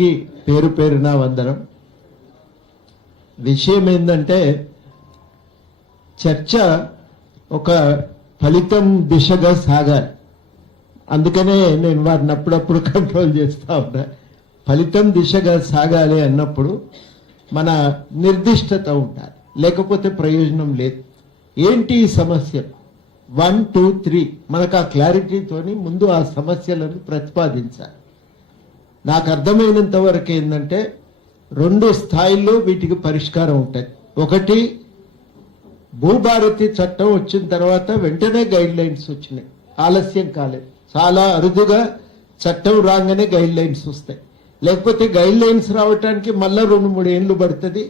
అందరికీ పేరు పేరున వందనం. విషయం ఏంటంటే చర్చ ఒక ఫలితం దిశగా సాగాలి. అందుకనే నేను వారిని అప్పుడప్పుడు కంట్రోల్ చేస్తా ఉన్నా. ఫలితం దిశగా సాగాలి అన్నప్పుడు మన నిర్దిష్టత ఉండాలి, లేకపోతే ప్రయోజనం లేదు. ఏంటి ఈ సమస్య 1, 2, 3 మనకు ఆ క్లారిటీతోని ముందు ఆ సమస్యలను ప్రతిపాదించాలి. నాకు అర్థమైనంత వరకు ఏంటంటే 2 స్థాయిల్లో వీటికి పరిష్కారం ఉంటుంది. ఒకటి, భూభారతి చట్టం వచ్చిన తర్వాత వెంటనే గైడ్ లైన్స్ వచ్చినాయి, ఆలస్యం కాలేదు. చాలా అరుదుగా చట్టం రాగానే గైడ్ లైన్స్ వస్తాయి, లేకపోతే గైడ్ లైన్స్ రావటానికి మళ్ళా 2-3 ఏళ్ళు పడుతుంది.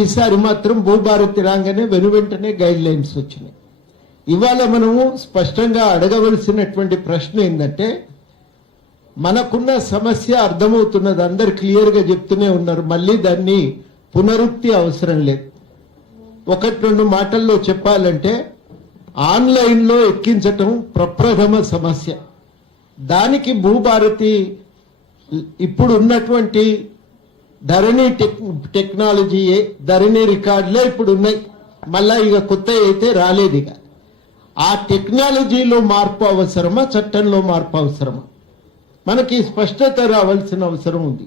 ఈసారి మాత్రం భూభారతి రాగానే వెనువెంటనే గైడ్ లైన్స్ వచ్చినాయి. ఇవాళ మనము స్పష్టంగా అడగవలసినటువంటి ప్రశ్న ఏంటంటే, మనకున్న సమస్య అర్థమవుతున్నది, అందరు క్లియర్గా చెప్తూనే ఉన్నారు, మళ్ళీ దాన్ని పునరుక్తి అవసరం లేదు. 1-2 మాటల్లో చెప్పాలంటే, ఆన్లైన్లో ఎక్కించటం ప్రప్రథమ సమస్య. దానికి భూభారతి ఇప్పుడు ఉన్నటువంటి ధరణి టెక్నాలజీయే, ధరణి రికార్డులే ఇప్పుడు ఉన్నాయి, మళ్ళా ఇక కొత్త అయితే రాలేదు. ఇక ఆ టెక్నాలజీలో మార్పు అవసరమా, చట్టంలో మార్పు అవసరమా? మనకి స్పష్టత రావాల్సిన అవసరం ఉంది.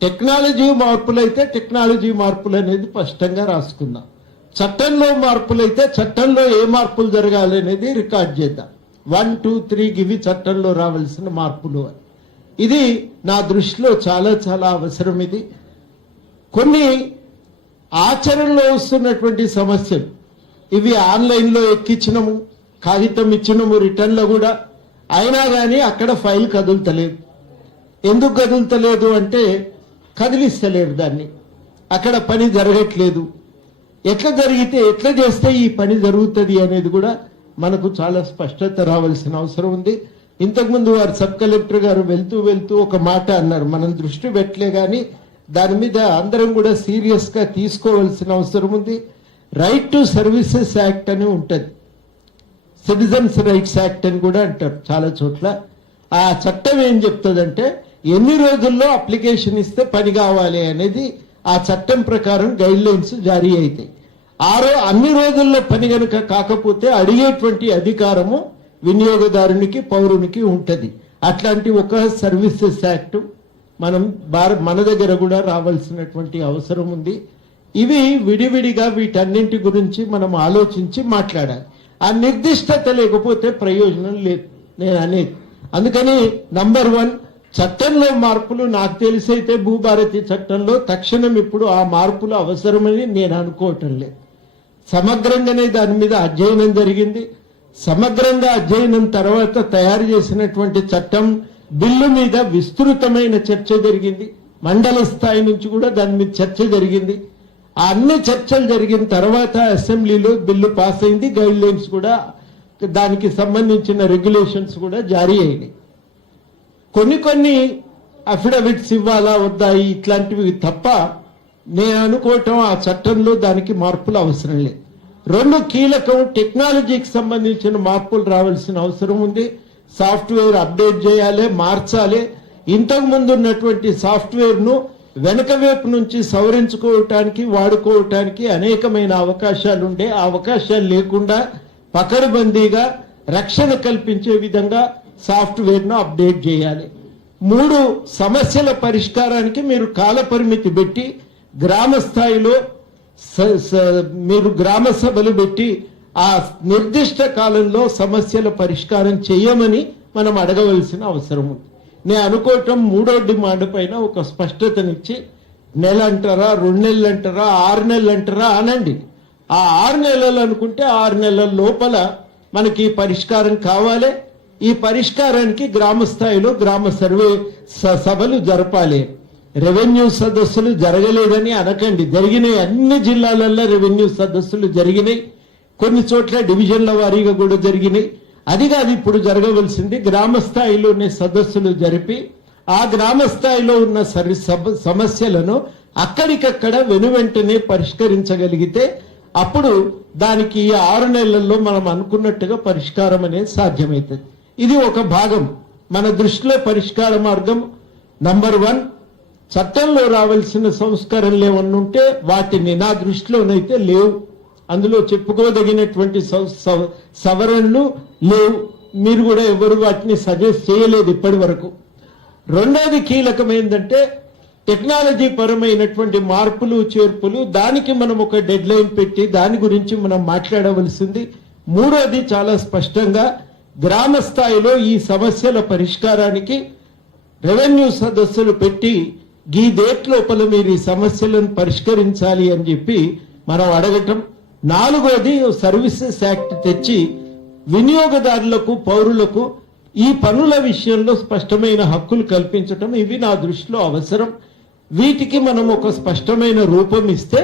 టెక్నాలజీ మార్పులైతే టెక్నాలజీ మార్పులు అనేది స్పష్టంగా రాసుకుందాం. చట్టంలో మార్పులైతే చట్టంలో ఏ మార్పులు జరగాలి అనేది రికార్డ్ చేద్దాం. 1, 2, 3 ఇవి చట్టంలో రావాల్సిన మార్పులు అని. ఇది నా దృష్టిలో చాలా చాలా అవసరం. ఇది కొన్ని ఆచరణలో వస్తున్నటువంటి సమస్యలు, ఇవి ఆన్లైన్లో ఎక్కించినము, కాగితం ఇచ్చినము రిటర్న్లో కూడా, అయినా కానీ అక్కడ ఫైల్ కదులుతలేదు. ఎందుకు కదులుతలేదు అంటే కదిలిస్తలేరు దాన్ని, అక్కడ పని జరగట్లేదు. ఎట్లా జరిగితే ఎట్లా చేస్తే ఈ పని జరుగుతుంది అనేది కూడా మనకు చాలా స్పష్టత రావాల్సిన అవసరం ఉంది. ఇంతకుముందు వారు సబ్ కలెక్టర్ గారు వెళ్తూ ఒక మాట అన్నారు, మనం దృష్టి పెట్టలే కానీ దాని మీద అందరం కూడా సీరియస్గా తీసుకోవాల్సిన అవసరం ఉంది. రైట్ టు సర్వీసెస్ యాక్ట్ అని ఉంటుంది, సిటిజన్స్ రైట్స్ యాక్ట్ అని కూడా అంటారు చాలా చోట్ల. ఆ చట్టం ఏం చెప్తుందంటే, ఎన్ని రోజుల్లో అప్లికేషన్ ఇస్తే పని కావాలి అనేది ఆ చట్టం ప్రకారం గైడ్ లైన్స్ జారీ అవుతాయి. అన్ని రోజుల్లో పని కనుక కాకపోతే అడిగేటువంటి అధికారము వినియోగదారునికి, పౌరునికి ఉంటుంది. అట్లాంటి ఒక సర్వీసెస్ యాక్ట్ మన దగ్గర కూడా రావాల్సినటువంటి అవసరం ఉంది. ఇవి విడివిడిగా వీటన్నింటి గురించి మనం ఆలోచించి మాట్లాడాలి. ఆ నిర్దిష్టత లేకపోతే ప్రయోజనం లేదు నేను అనేది. అందుకని నంబర్ 1, చట్టంలో మార్పులు నాకు తెలిసైతే భూభారతి చట్టంలో తక్షణం ఇప్పుడు ఆ మార్పులు అవసరమని నేను అనుకోవటం లేదు. సమగ్రంగానే దాని మీద అధ్యయనం జరిగింది. సమగ్రంగా అధ్యయనం తర్వాత తయారు చేసినటువంటి చట్టం బిల్లు మీద విస్తృతమైన చర్చ జరిగింది. మండల స్థాయి నుంచి కూడా దాని మీద చర్చ జరిగింది. ఆ అన్ని చర్చలు జరిగిన తర్వాత అసెంబ్లీలో బిల్లు పాస్ అయింది. గైడ్ లైన్స్ కూడా, దానికి సంబంధించిన రెగ్యులేషన్స్ కూడా జారీ అయినాయి. కొన్ని అఫిడవిట్స్ ఇవ్వాలా వద్దా ఇట్లాంటివి తప్ప నేను అనుకోవటం ఆ చట్టంలో దానికి మార్పులు అవసరం లేదు. 2 కీలకం, టెక్నాలజీకి సంబంధించిన మార్పులు రావాల్సిన అవసరం ఉంది. సాఫ్ట్వేర్ అప్డేట్ చేయాలి, మార్చాలి. ఇంతకు ముందు ఉన్నటువంటి సాఫ్ట్వేర్ను వెనక వైపు నుంచి సవరించుకోవటానికి, వాడుకోవటానికి అనేకమైన అవకాశాలు ఉండే, ఆ అవకాశాలు లేకుండా పకడ్బందీగా రక్షణ కల్పించే విధంగా సాఫ్ట్వేర్ను అప్డేట్ చేయాలి. 3 సమస్యల పరిష్కారానికి మీరు కాల పరిమితి పెట్టి గ్రామ స్థాయిలో మీరు గ్రామ సభలు పెట్టి ఆ నిర్దిష్ట కాలంలో సమస్యల పరిష్కారం చేయమని మనం అడగవలసిన అవసరం ఉంది. నేను అనుకోవటం 3వ డిమాండ్ పైన ఒక స్పష్టతనిచ్చి, నెల అంటారా, 2 నెలలు అంటారా, 6 నెలలు అంటారా అనండి. ఆ 6 నెలలు అనుకుంటే 6 నెలల లోపల మనకి పరిష్కారం కావాలి. ఈ పరిష్కారానికి గ్రామ స్థాయిలో గ్రామ సర్వే సభలు జరపాలి. రెవెన్యూ సదస్సులు జరగలేదని అనకండి, జరిగినాయి. అన్ని జిల్లాలలో రెవెన్యూ సదస్సులు జరిగినాయి. కొన్ని చోట్ల డివిజన్ల వారీగా కూడా జరిగినాయి. అది కాదు ఇప్పుడు జరగవలసింది, గ్రామ స్థాయిలోనే సదస్సులు జరిపి ఆ గ్రామ స్థాయిలో ఉన్న సమస్యలను అక్కడికక్కడ వెనువెంటనే పరిష్కరించగలిగితే అప్పుడు దానికి 6 నెలల్లో మనం అనుకున్నట్టుగా పరిష్కారం అనేది సాధ్యమవుతుంది. ఇది ఒక భాగం. మన దృష్టిలో పరిష్కార మార్గం నంబర్ 1 చట్టంలో రావాల్సిన సంస్కరణలు ఏమన్నా ఉంటే వాటిని నా దృష్టిలోనైతే లేవు. అందులో చెప్పుకోదగినటువంటి సవరణలు లేవు. మీరు కూడా ఎవరు వాటిని సజెస్ట్ చేయలేదు ఇప్పటి వరకు. రెండోది కీలకమైందంటే టెక్నాలజీ పరమైనటువంటి మార్పులు చేర్పులు, దానికి మనం ఒక డెడ్ లైన్ పెట్టి దాని గురించి మనం మాట్లాడవలసింది. మూడోది చాలా స్పష్టంగా గ్రామ స్థాయిలో ఈ సమస్యల పరిష్కారానికి రెవెన్యూ సదస్సులు పెట్టి ఈ డేట్ లోపల మీరు ఈ సమస్యలను పరిష్కరించాలి అని చెప్పి మనం అడగటం. నాలుగోది సర్వీసెస్ యాక్ట్ తెచ్చి వినియోగదారులకు పౌరులకు ఈ పనుల విషయంలో స్పష్టమైన హక్కులు కల్పించటం, ఇవి నా దృష్టిలో అవసరం. వీటికి మనం ఒక స్పష్టమైన రూపం ఇస్తే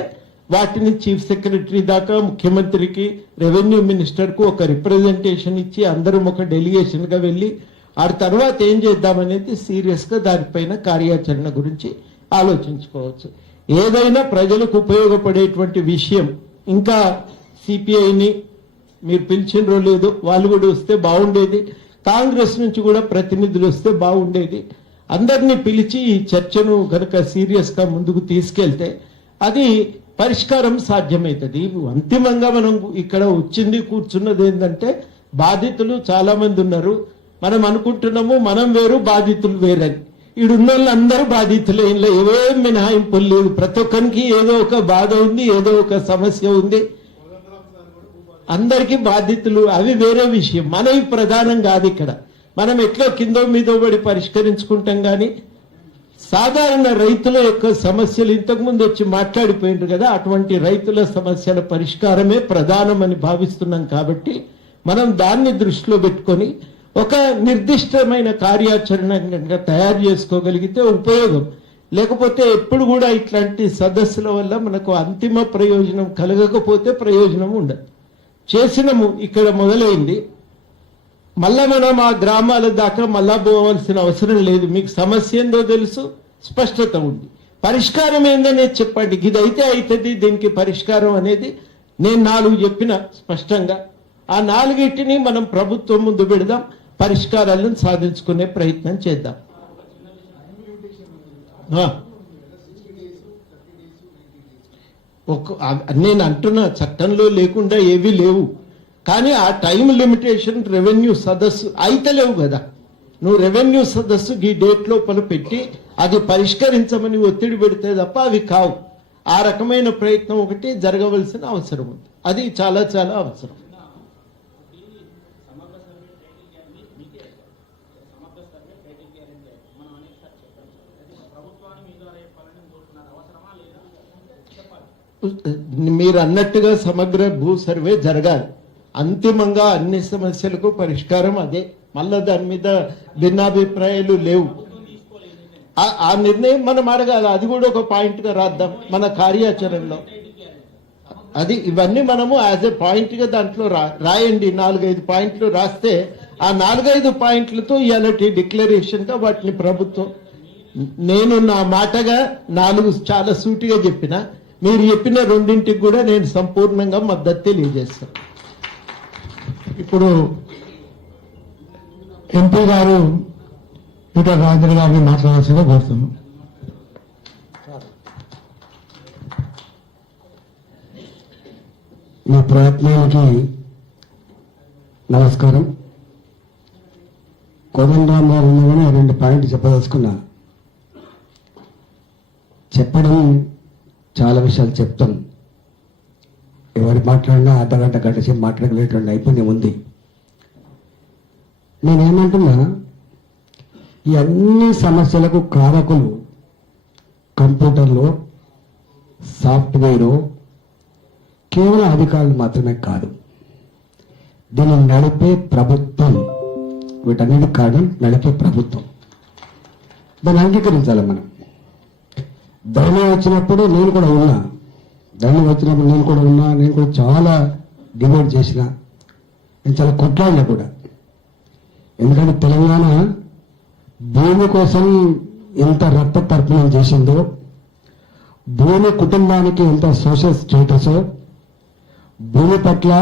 వాటిని చీఫ్ సెక్రటరీ దాకా, ముఖ్యమంత్రికి, రెవెన్యూ మినిస్టర్కు ఒక రిప్రజెంటేషన్ ఇచ్చి అందరం ఒక డెలిగేషన్ గా వెళ్ళి ఆ తర్వాత ఏం చేద్దామనేది సీరియస్ గా దానిపైన కార్యాచరణ గురించి ఆలోచించుకోవచ్చు. ఏదైనా ప్రజలకు ఉపయోగపడేటువంటి విషయం. ఇంకా సిపిఐని మీరు పిలిచినరో లేదో, వాళ్ళు కూడా వస్తే బాగుండేది. కాంగ్రెస్ నుంచి కూడా ప్రతినిధులు వస్తే బాగుండేది. అందరినీ పిలిచి ఈ చర్చను కనుక సీరియస్ గా ముందుకు తీసుకెళ్తే అది పరిష్కారం సాధ్యమవుతుంది. అంతిమంగా మనం ఇక్కడ వచ్చింది కూర్చున్నది ఏంటంటే, బాధితులు చాలా మంది ఉన్నారు. మనం అనుకుంటున్నాము మనం వేరు బాధితులు వేరని. ఈడున్న వాళ్ళందరూ బాధితులే, ఇంట్లో ఏవేం మినహాయింపులు లేదు. ప్రతి ఒక్కరికి ఏదో ఒక బాధ ఉంది, ఏదో ఒక సమస్య ఉంది. అందరికీ బాధితులు, అవి వేరే విషయం. మనవి ప్రధానం కాదు ఇక్కడ. మనం ఎట్లా కిందో మీదో పడి పరిష్కరించుకుంటాం. కానీ సాధారణ రైతుల యొక్క సమస్యలు ఇంతకుముందు వచ్చి మాట్లాడిపోయినారు కదా, అటువంటి రైతుల సమస్యల పరిష్కారమే ప్రధానమని భావిస్తున్నాం. కాబట్టి మనం దాన్ని దృష్టిలో పెట్టుకొని ఒక నిర్దిష్టమైన కార్యాచరణ తయారు చేసుకోగలిగితే ఉపయోగం. లేకపోతే ఎప్పుడు కూడా ఇట్లాంటి సదస్సుల వల్ల మనకు అంతిమ ప్రయోజనం కలగకపోతే ప్రయోజనం ఉండదు. చేసినము ఇక్కడ మొదలైంది, మళ్ళా మనం ఆ గ్రామాల దాకా మళ్ళా పోవాల్సిన అవసరం లేదు. మీకు సమస్య ఏందో తెలుసు, స్పష్టత ఉంది. పరిష్కారం ఏందనేది చెప్పండి. ఇదైతే అవుతుంది, దీనికి పరిష్కారం అనేది నేను 4 చెప్పిన స్పష్టంగా. ఆ 4టిని మనం ప్రభుత్వం ముందు పెడదాం, పరిష్కారాలను సాధించుకునే ప్రయత్నం చేద్దాం. నేను అంటున్నా, చట్టంలో లేకుండా ఏవీ లేవు. కానీ ఆ టైం లిమిటేషన్ రెవెన్యూ సదస్సు అయితే లేవు కదా. నువ్వు రెవెన్యూ సదస్సు ఈ డేట్ లోపల పెట్టి అది పరిష్కరించమని ఒత్తిడి పెడితే తప్ప అవి కావు. ఆ రకమైన ప్రయత్నం ఒకటి జరగవలసిన అవసరం ఉంది. అది చాలా చాలా అవసరం. మీరు అన్నట్టుగా సమగ్ర భూ సర్వే జరగాలి. అంతిమంగా అన్ని సమస్యలకు పరిష్కారం అదే. మళ్ళా దాని మీద భిన్నాభిప్రాయాలు లేవు. ఆ నిర్ణయం మనం అడగాలి. అది కూడా ఒక పాయింట్ గా రాద్దాం మన కార్యాచరణలో. అది ఇవన్నీ మనము యాజ్ ఎ పాయింట్ గా దాంట్లో రాయండి. 4-5 పాయింట్లు రాస్తే ఆ 4-5 పాయింట్లతో ఇలాంటి డిక్లరేషన్ గా వాటిని ప్రభుత్వం, నేను నా మాటగా 4 చాలా సూటిగా చెప్పిన, మీరు చెప్పిన 2ంటికి కూడా నేను సంపూర్ణంగా మద్దతు తెలియజేస్తాను. ఇప్పుడు ఎంపీ గారు ఈటల రాజేంద్ర గారిని మాట్లాడాల్సిందిగా కోరుతున్నాం. మీ ప్రయత్నానికి నమస్కారం. కోదండరామ్ గారు ఉన్నగానే 2 పాయింట్లు చెప్పదలుచుకున్నా. చెప్పడం చాలా విషయాలు చెప్తాం. ఎవరు మాట్లాడినా అర్ధగంట గంట సేపు మాట్లాడలేటువంటి నైపుణ్యం ఉంది. నేనేమంటున్నా, ఈ అన్ని సమస్యలకు కారకులు కంప్యూటర్లో సాఫ్ట్వేరు కేవలం అధికారులు మాత్రమే కాదు, దీన్ని నడిపే ప్రభుత్వం. వీటన్నిటి కారణం నడిపే ప్రభుత్వం. దాన్ని అంగీకరించాలి మనం. ధర్మం వచ్చినప్పుడు నేను కూడా ఉన్నా, నేను కూడా చాలా డిబేట్ చేసిన, నేను చాలా కొట్లాడినా కూడా. ఎందుకంటే తెలంగాణ భూమి కోసం ఎంత రక్త తర్పణం చేసిందో, భూమి కుటుంబానికి ఎంత సోషల్ స్టేటసో, భూమి పట్ల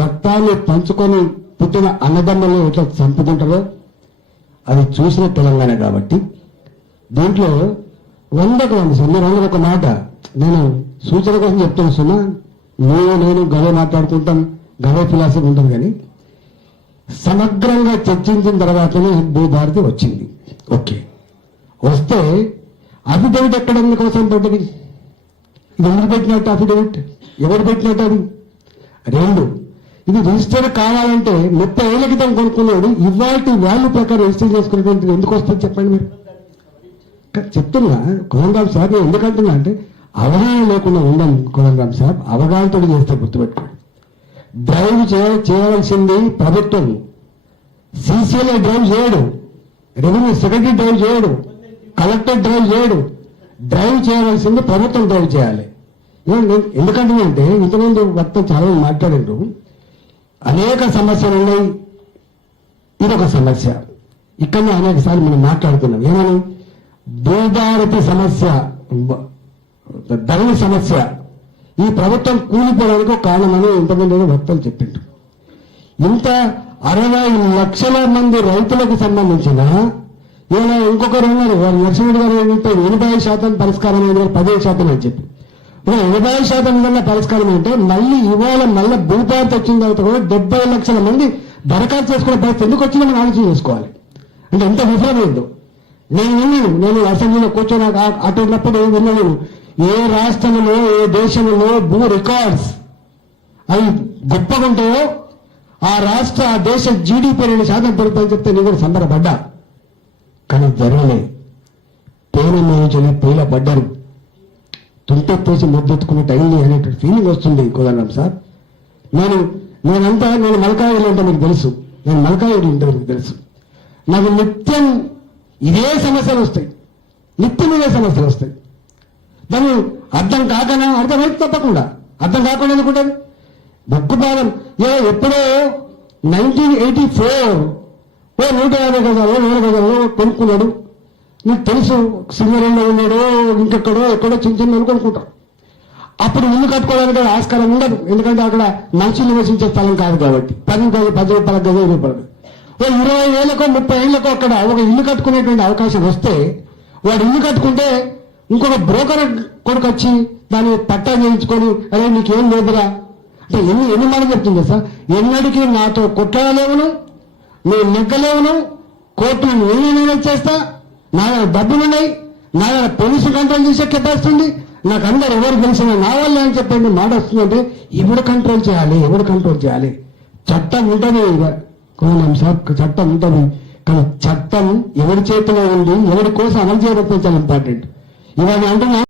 రక్తాన్ని పంచుకొని పుట్టిన అన్నదమ్ములు ఎట్లా చంపుకుంటారో అది చూసిన తెలంగాణ. కాబట్టి దీంట్లో 100కు 100 సార్. మీరు అన్నది ఒక మాట, నేను సూచన కోసం చెప్తాను సుమా. నేను గవే మాట్లాడుకుంటాం, గవే ఫిలాసఫీ ఉంటుంది, కానీ సమగ్రంగా చర్చించిన తర్వాతనే భూభారతి వచ్చింది. ఓకే, వస్తే అఫిడవిట్ ఎక్కడ కోసం పడ్డది? ఇది ఎందుకు పెట్టినట్టు అఫిడవిట్? ఎవరు పెట్టినట్టు అది? 2, ఇది రిజిస్టర్ కావాలంటే 30 ఏళ్ల క్రితం కొనుక్కున్నాడు, ఇవాళ వాల్యూ ప్రకారం రిజిస్టర్ చేసుకునేటువంటిది ఎందుకు వస్తుంది చెప్పండి మీరు? చెప్తున్నా కోదండరామ్ సార్, నేను ఎందుకంటున్నా అంటే అవగాహన లేకుండా ఉండం కోదండరామ్ సార్, అవగాహనతో చేస్తే గుర్తుపెట్టుకోండి. డ్రైవ్ చేయవలసింది ప్రభుత్వం. సీసీఎల్ఏ డ్రైవ్ చేయడు, రెవెన్యూ సెక్రటరీ డ్రైవ్ చేయడు, కలెక్టర్ డ్రైవ్ చేయడు. డ్రైవ్ చేయవలసింది ప్రభుత్వం డ్రైవ్ చేయాలి. ఎందుకంటే ఇంతకుముందు వక్త చాలా మాట్లాడారు, అనేక సమస్యలు ఉన్నాయి, ఇదొక సమస్య. ఇక్కడ అనేక సార్లు మనం మాట్లాడుతున్నాం ఏమని, భూభారతి సమస్య, ధరణి సమస్య ఈ ప్రభుత్వం కూలిపోవడానికి ఒక కారణమని ఇంతకుముందు వక్తలు చెప్పిండ్రు. ఇంత 60 లక్షల మంది రైతులకు సంబంధించిన ఇలా ఇంకొకరు ఉన్నారు, వారు నరసింహుడు గారు 80% పరిష్కారం అయింది, 15% అని చెప్పి 80% వల్ల పరిష్కారం అంటే మళ్ళీ ఇవాళ మళ్ళీ భూభారతి వచ్చిన తర్వాత కూడా 70 లక్షల మంది దరఖాస్తు చేసుకునే పరిస్థితి ఎందుకు వచ్చిందో మనం ఆలోచన చేసుకోవాలి. అంటే ఎంత విఫలమైందో నేను అసెంబ్లీలో కూర్చొని అటు ఉన్నప్పుడు విన్నాను, ఏ రాష్ట్రంలో ఏ దేశంలో భూ రికార్డ్స్ అవి గొప్పగా ఉంటాయో ఆ రాష్ట్ర ఆ దేశ జీడీపీ 2% పెరుగుతుందని చెప్తే నేను కూడా సంబరపడ్డా. కానీ జరగలే. తేనె మేయించిన పేల పడ్డారు, తుంటెత్తేసి ముద్దెత్తుకునే టైంని అనేటువంటి ఫీలింగ్ వస్తుంది కోదండరామ్ సార్. నేను మలకాయలు అంటే మీకు తెలుసు, నేను మలకాయలు ఉంటే మీకు తెలుసు. నాకు నిత్యం ఇదే సమస్యలు వస్తాయి, నిత్యం ఇదే సమస్యలు వస్తాయి. దాన్ని అర్థం కాకనా, అర్థమైతే తప్పకుండా అర్థం కాకుండా అనుకుంటుంది. బొక్కుపాలెం ఎప్పుడో 1984 150 గజాలు 100 గజాలు కొనుక్కున్నాడు. నీకు తెలుసు, సింగరేణిలో ఉన్నాడు, ఇంకెక్కడో ఎక్కడో చిన్న చిన్న కొనుక్కుంటాం. అప్పుడు ఇల్లు కట్టుకోవడానికి ఆస్కారం ఉండదు, ఎందుకంటే అక్కడ మనుషులు నివసించే స్థలం కాదు కాబట్టి. 10 రూపాయల గజ 20 రూపాయలు 20 ఏళ్ళకో 30 ఏళ్ళకో అక్కడ ఒక ఇల్లు కట్టుకునేటువంటి అవకాశం వస్తే, వాడు ఇల్లు కట్టుకుంటే ఇంకొక బ్రోకర్ కొడుకు వచ్చి దాన్ని పట్టా చేయించుకొని అరే నీకేం లేదురా అంటే ఎన్ని మాట చెప్తుంది సార్. ఎన్నడికి నాతో కొట్లాడలేవును, నేను నెగ్గలేవును, కోర్టును నేను చేస్తా, నా డబ్బులున్నాయి, నా పోలీసు కంట్రోల్ చేసే కెపాసిటీ ఉంది, నాకు అందరు ఎవరు తెలిసిన నా వల్ల అని చెప్పండి మాట వస్తుందంటే ఎవడు కంట్రోల్ చేయాలి? చట్టం ఉంటుంది కోదండరామ్ సార్, చట్టం ఉంటుంది, కానీ చట్టం ఎవరి చేతిలో ఉంది, ఎవరి కోసం అమలు చేయడం చాలా ఇంపార్టెంట్. ఇవాళ అంటున్నా